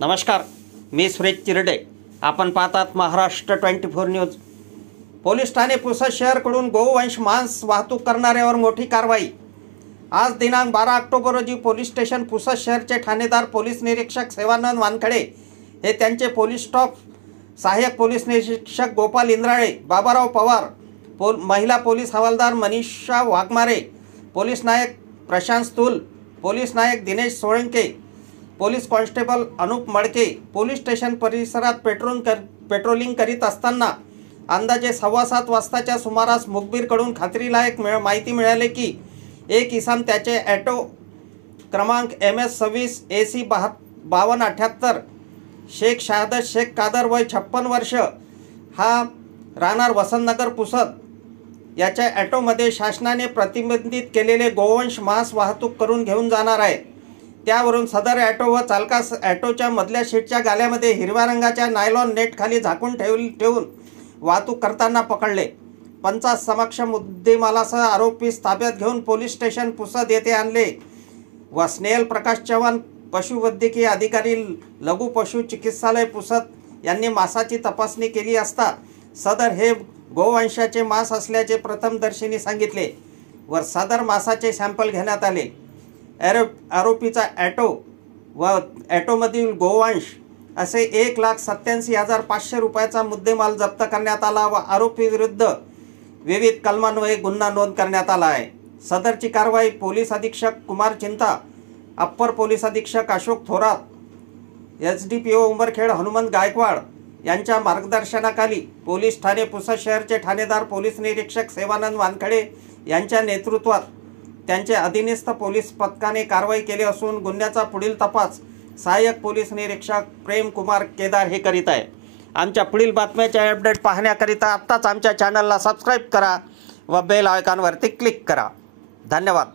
नमस्कार, मी सुरेश चिरडे. आपण पाहतात महाराष्ट्र 24 न्यूज. पोलीस ठाणे पुसद शहरकडून गोवंश मांस वाहतूक करणाऱ्यावर मोठी कारवाई. आज दिनांक 12 ऑक्टोबर रोजी पोलीस स्टेशन पुसद शहरचे ठाणेदार पोलीस निरीक्षक सेवानंद वानखडे हे त्यांचे पोलीस स्टाफ, सहाय्यक पोलीस निरीक्षक गोपाल इंद्राळे, बाबाराव पवार, महिला पोलीस हवालदार मनीषा वाघमारे, पोलीस नायक प्रशांत स्थूल, पोलीस नायक दिनेश सोळंके, पोलीस कॉन्स्टेबल अनूप मडके पोलीस स्टेशन परिसरात पेट्रोलिंग करीत असताना अंदाजे 6:15 वाजताच्या सुमारास मुखबिरकडून खात्रीलायक माहिती मिळाली की एक इसम त्याचे ॲटो क्रमांक MS 26 AC 5278 शेख शहादत शेख कादर वय 56 वर्ष हा राहणार वसंतनगर पुसद याच्या ॲटोमध्ये शासनाने प्रतिबंधित केलेले गोवंश मांस वाहतूक करून घेऊन जाणार आहे. त्यावरून सदर ॲटो व चालकास ॲटोच्या मधल्या सीटच्या गाल्यामध्ये हिरव्या रंगाच्या नायलॉन नेट खाली झाकून ठेवून वाहतूक करताना पकडले. पंचासमक्ष मुद्देमालासह आरोपीस ताब्यात घेऊन पोलीस स्टेशन पुसद येथे आणले व स्नेहल प्रकाश चव्हाण पशुवैद्यकीय अधिकारी लघु पशु चिकित्सालय पुसद यांनी मांसाची तपासणी केली असता सदर हे गोवंशाचे मांस असल्याचे प्रथमदर्शनी सांगितले व सदर मांसाचे सॅम्पल घेण्यात आले. आरोपीचा ॲटो व ॲटोमधील गोवंश असे 1,87,500 रुपयाचा मुद्देमाल जप्त करण्यात आला व आरोपीविरुद्ध विविध कलमान्वये गुन्हा नोंद करण्यात आला आहे. सदरची कारवाई पोलीस अधीक्षक कुमार चिंता, अप्पर पोलीस अधीक्षक अशोक थोरात, SDPO उंबरखेड हनुमंत गायकवाड यांच्या मार्गदर्शनाखाली पोलीस ठाणे पुसद शहरचे ठाणेदार पोलीस निरीक्षक सेवानंद वानखडे यांच्या नेतृत्वात त्यांचे अधीनस्थ पोलीस पथकाने कारवाई केली असून गुन्ह्याचा पुढील तपास सहाय्यक पोलीस निरीक्षक प्रेम कुमार केदार हे करीत आहे. आमच्या पुढील बातम्याचे अपडेट पाहण्याकरिता आत्ताच आमच्या चॅनलला सबस्क्राईब करा व बेल आयकॉनवरती क्लिक करा. धन्यवाद.